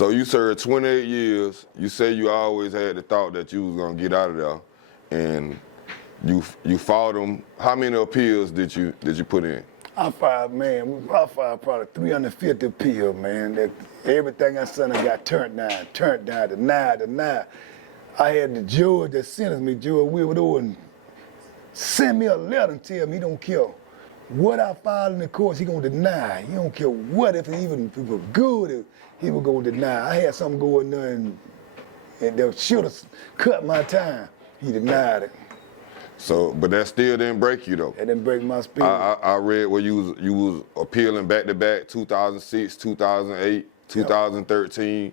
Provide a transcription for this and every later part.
So you served 28 years. You say you always had the thought that you was gonna get out of there, and you fought them. How many appeals did you put in? I filed probably 350 appeals, man. That everything I said I got turned down, denied. I had the judge that sentenced me, Judge Wilbur, and send me a letter and tell me he don't care what I filed in the courts, he gonna deny. He don't care what, if it was good, he was gonna deny. I had something going there and they should have cut my time. He denied it. So, but that still didn't break you though. That didn't break my spirit. I read where you was appealing back to back, 2006, 2008, 2013. Yep.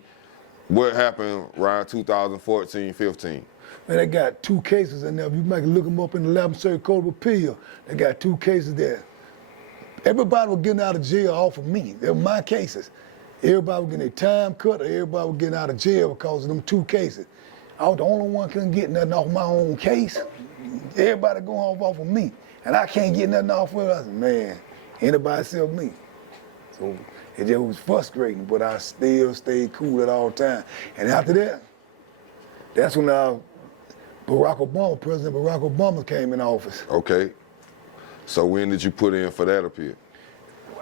What happened around 2014, 15? Man, they got 2 cases in there. You might look them up in the 11th Circuit Court of Appeal. They got 2 cases there. Everybody was getting out of jail off of me. They were my cases. Everybody was getting their time cut, or everybody was getting out of jail because of them 2 cases. I was the only one couldn't get nothing off my own case. Everybody going off of me. And I can't get nothing off of it. I said, man, anybody except me. So it just was frustrating, but I still stayed cool at all times. And after that, that's when President Barack Obama came in office. Okay. So when did you put in for that appeal?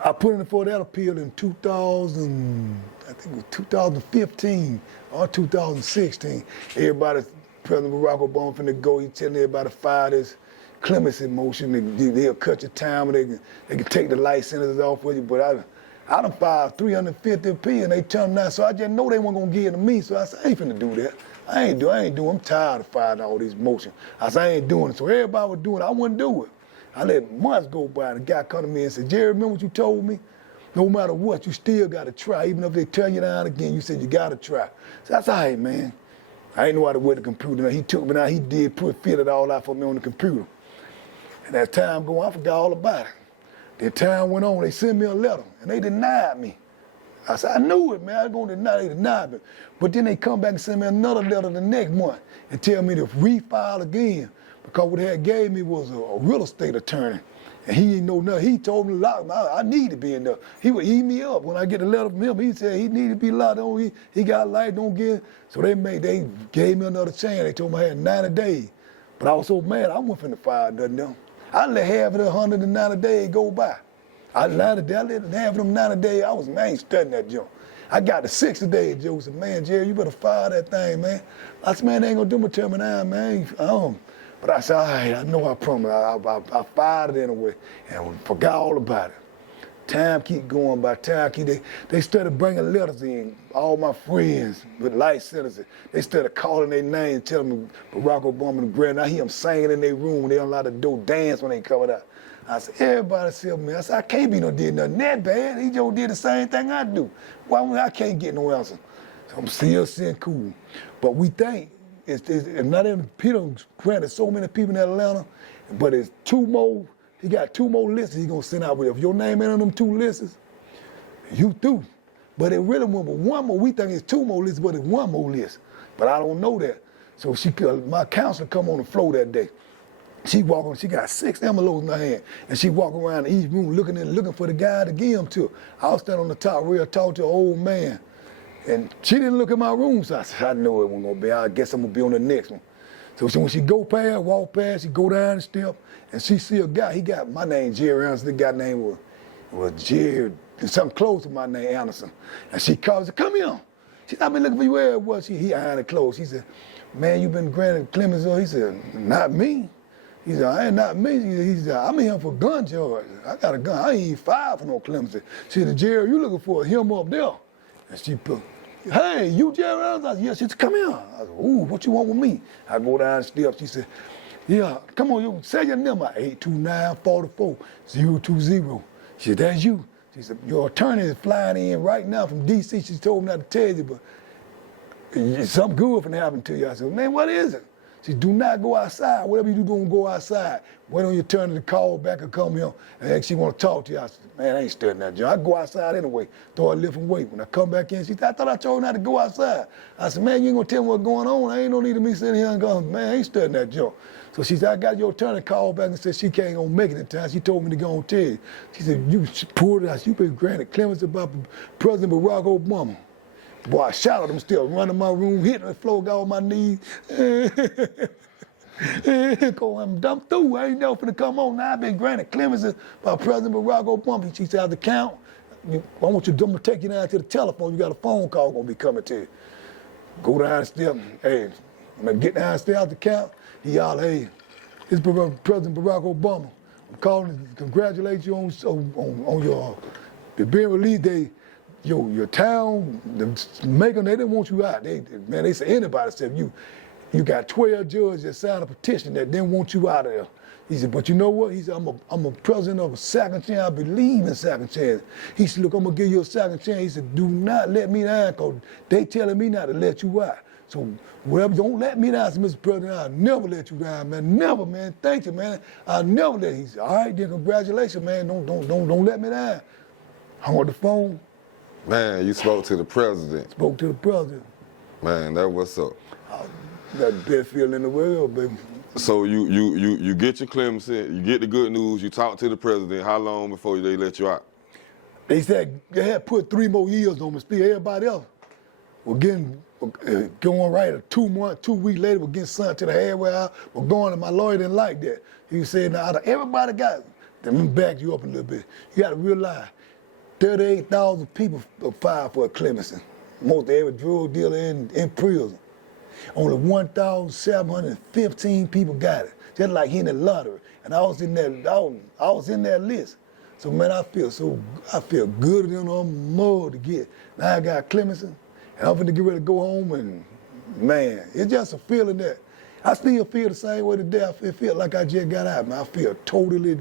I put in for that appeal in 2015 or 2016. President Barack Obama finna go, he telling everybody to file this clemency motion. They'll cut your time and they can take the life sentences off with you. But I done filed 350 appeals and they turned them down. So I just know they weren't gonna give it to me. So I said, I ain't finna do that. I ain't doing. I'm tired of filing all these motions. I said, I ain't doing it. So everybody was doing it. I wouldn't do it. I let months go by and the guy come to me and said, Jerry, remember what you told me? No matter what, you still gotta try. Even if they turn you down again, you said you gotta try. So I said, all right, man. I ain't know how to work the computer. Now, he took me down, he did fill it all out for me on the computer. And as time go on, I forgot all about it. Then time went on, they sent me a letter and they denied me. I said, I knew it, man. I was going to deny, they denied me. But then they come back and send me another letter the next month and tell me to refile again because what they had gave me was a real estate attorney. And he didn't know nothing. He told me a lot. I need to be in there. He would eat me up. When I get a letter from him, he said he needed to be locked on. He got life, don't get. So they gave me another chance. They told me I had 90 days. But I was so mad, I wasn't finna file nothing else. I let half of the 190 days go by. I let half of them 90 days, I ain't studying that junk. I got the 60 days, Joe said, man, Jerry, you better file that thing, man. I said, man, they ain't gonna do me till me now, man. But I said, all right, I know I promise. I filed it anyway and forgot all about it. Time keep going by, they started bringing letters in, all my friends with life sentences. They started calling their names, telling me Barack Obama and Grant. I hear them singing in their room, they don't allow the door dance when they coming out. I said, everybody said me. I said, I can't be did nothing that bad. He just did the same thing I do. Why I can't get no answer? So I'm still saying cool. But we think, it's not even, Peter granted so many people in Atlanta, but it's 2 more. He got 2 more lists he's gonna send out with. If your name ain't on them 2 lists, you through. But it really went with 1 more. We think it's 2 more lists, but it's 1 more list. But I don't know that. So my counselor come on the floor that day. She got 6 envelopes in her hand, and she walking around each room looking for the guy to give them to her. I was standing on the top rail talking to an old man, and she didn't look at my room, so I said, I know it wasn't gonna be. I guess I'm gonna be on the next one. So when she walk past, she go down the step, and she see a guy. He got my name, Jerry Anderson. The guy name was Jerry, something close to my name, Anderson. And she called, said, come here. She said, I've been looking for you where it was. He behind the clothes. She said, man, you been granted clemency. He said, not me. He said, I ain't not me. He said, I'm in here for gun charge. I got a gun. I ain't even filed for no clemency. She said, Jerry, you looking for him up there? And she put, hey, you Jerry Anderson? I said, yeah. She said, come here. I said, ooh, what you want with me? I go down the steps. She said, yeah, come on, you say your number, 829-44-020. She said, that's you. She said, your attorney is flying in right now from D.C. She told me not to tell you, but something good finna happen to you. I said, man, what is it? She said, do not go outside. Whatever you do, don't go outside. Wait on your turn to call back and come here. And she want to talk to you. I said, man, I ain't studying that job. I go outside anyway, throw a lift and wait. When I come back in, she said, I thought I told her not to go outside. I said, man, you ain't gonna tell me what's going on. I ain't no need of me sitting here and going, man, I ain't studying that job. So she said, I got your attorney called back and said she can't gonna make it in time. She told me to go and tell you. She said, you pulled it out. You been granted clemency by President Barack Obama. Boy, I shouted him still, running my room, hitting the floor, got on my knees. I'm through. I ain't never finna come on. Now I've been granted clemency by President Barack Obama. She said, "Out the count. I want you to take you down to the telephone. You got a phone call gonna be coming to you. Go downstairs. Hey, when I get downstairs out the count, he yelled, hey, it's President Barack Obama. I'm calling to congratulate you on your being released. Your town, Macon, they didn't want you out. They said anybody said you got 12 judges that signed a petition that didn't want you out of there. He said, but you know what? He said, I'm a president of a second chance. I believe in second chance. He said, look, I'm gonna give you a second chance. He said, do not let me down, because they telling me not to let you out. So whatever, don't let me down, Mr. President. I'll never let you down, man. Never, man. Thank you, man. I'll never let you. He said, all right, then congratulations, man. Don't let me down. Hung on the phone. Man, you spoke to the president. Spoke to the president. Man, that what's up. Got the best feeling in the world, baby. So you get your clemency, you get the good news, you talk to the president. How long before they let you out? They said they had put 3 more years on me. Still, everybody else was going right. 2 weeks later, we're getting sent to the halfway house. We're going, and my lawyer didn't like that. He said, now, out of everybody got, let me back you up a little bit. You got to realize, 38,000 people filed for a clemency. Most every drug dealer in prison. Only 1,715 people got it, just like in the lottery. And I was in that list. So man, I feel good than more to get. Now I got clemency, and I'm finna get ready to go home, and man, it's just a feeling that I still feel the same way today. I feel like I just got out, man. I feel totally.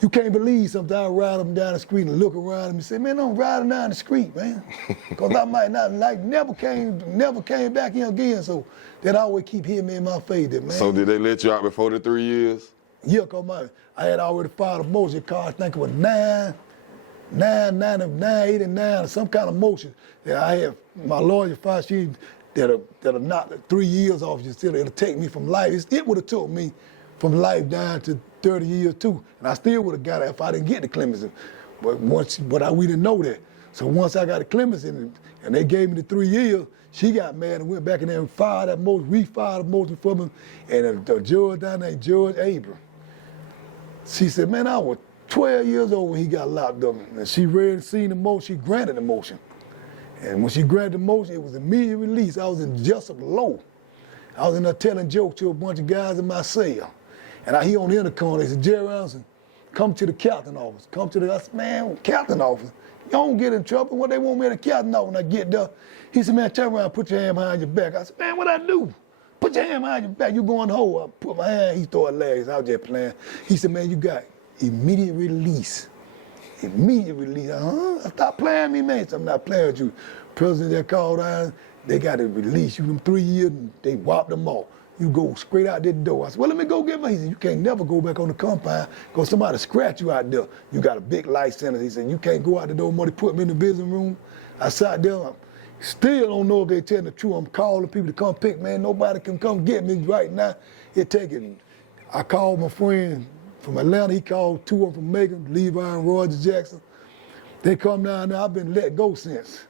You can't believe sometimes I ride them down the street and look around them and say, man, I'm riding down the street, man. Because I might not, never came back in again. So that always keep hitting me in my face, that, man. So did they let you out before the 3 years? Yeah, because I had already filed a motion card, I think it was 989 or some kind of motion that I had my lawyer filed. That'll knock the 3 years off you. Still, it'll take me from life. It would have took me from life down to 30 years too, and I still would have got it if I didn't get the clemency. But we didn't know that. So once I got the clemency and they gave me the 3 years, she got mad and went back in there and filed that motion, refiled the motion for me. And the judge down there, Judge Abram, she said, man, I was 12 years old when he got locked up. And she read and seen the motion, she granted the motion. And when she granted the motion, it was immediate release. I was in Jessup Low. I was in there telling jokes to a bunch of guys in my cell. And I hear on the intercom, they said, Jerry Anderson, come to the captain office. I said, man, captain office? You don't get in trouble. What they want me at the captain office when I get there? He said, man, turn around, put your hand behind your back. I said, man, what I do? Put your hand behind your back. You going home. I put my hand, he started laughing. I was just playing. He said, man, you got immediate release. Immediate release. I stopped playing me, man. So I'm not playing with you. President that called out, they got to release you. Them 3 years, they whopped them off. You go straight out that door. I said, well, let me go get my. He said, you can't never go back on the compound because somebody scratch you out there. You got a big life sentence. He said, you can't go out the door. Money put me in the visiting room. I sat there. Still don't know if they telling the truth. I'm calling people to come pick, man. Nobody can come get me right now. I called my friend from Atlanta. He called 2 of them from Macon, Levi and Roger Jackson. They come down there. I've been let go since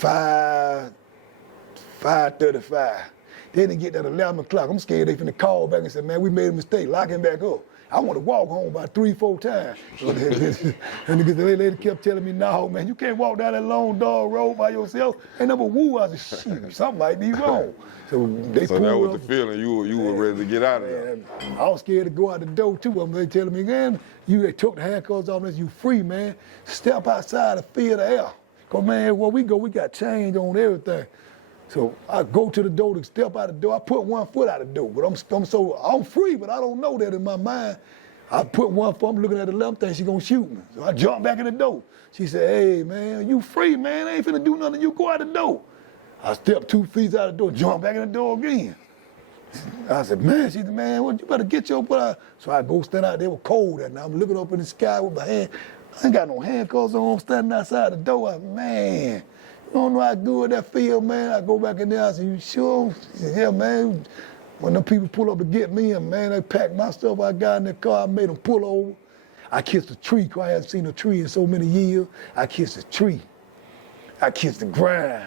5:35. They didn't get that at 11 o'clock. I'm scared they finna call back and say, man, we made a mistake, lock him back up. I want to walk home about 3-4 times. And the lady kept telling me, no, man, you can't walk down that long dog road by yourself. Ain't never woo. I said, shoot, something might be wrong. So that was the feeling. You were ready to get out of there. I was scared to go out the door too. They telling me, man, they took the handcuffs off, you free, man. Step outside and feel the air. Because, man, where we go, we got change on everything. So I go to the door to step out the door. I put 1 foot out the door, but I'm free, but I don't know that in my mind. I put 1 foot, I'm looking at the left thing, she gonna shoot me. So I jump back in the door. She said, hey, man, you free, man. I ain't finna do nothing. You go out the door. I stepped 2 feet out the door, jump back in the door again. I said, man, she said, man, you better get your butt out. So I go stand out there, it was cold that night. I'm looking up in the sky with my hand. I ain't got no handcuffs on, I'm standing outside the door. I said, man. You don't know how good that feel, man. I go back in there, I said, you sure? She said, yeah, man. When them people pull up to get me, and man, they packed my stuff I got in the car, I made them pull over. I kissed a tree, because I hadn't seen a tree in so many years. I kissed a tree. I kissed the ground.